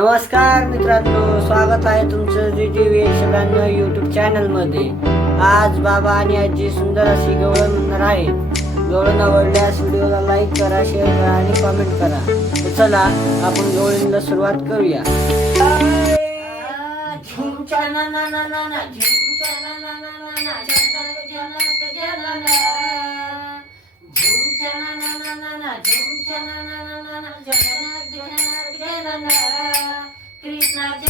नमस्कार मित्रांनो स्वागत आहे तुमचं जी टी व्ही सगळ्यांना यूट्यूब चॅनलमध्ये आज बाबा आणि आजी सुंदर अशी गवळण म्हणणार आहे गवळण आवडल्यास व्हिडिओला लाईक करा शेअर करा आणि कमेंट करा चला आपण गवळणीला सुरुवात करूया na na na natin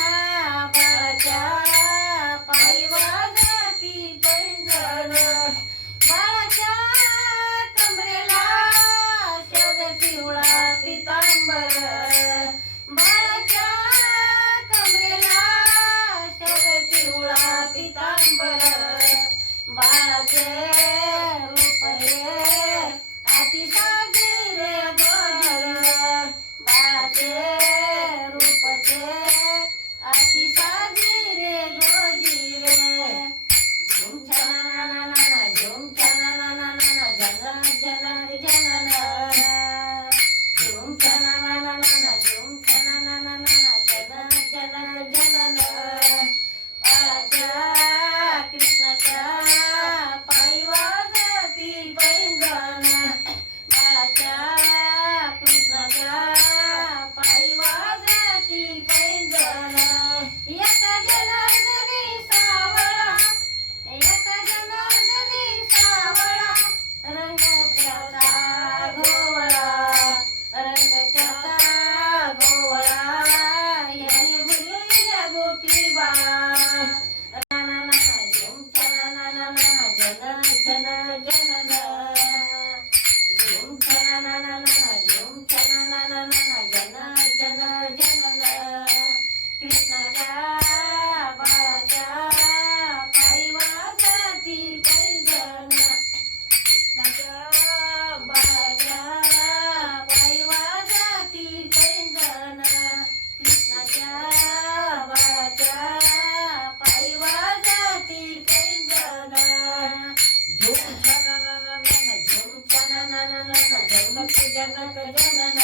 敬一 जगत जनन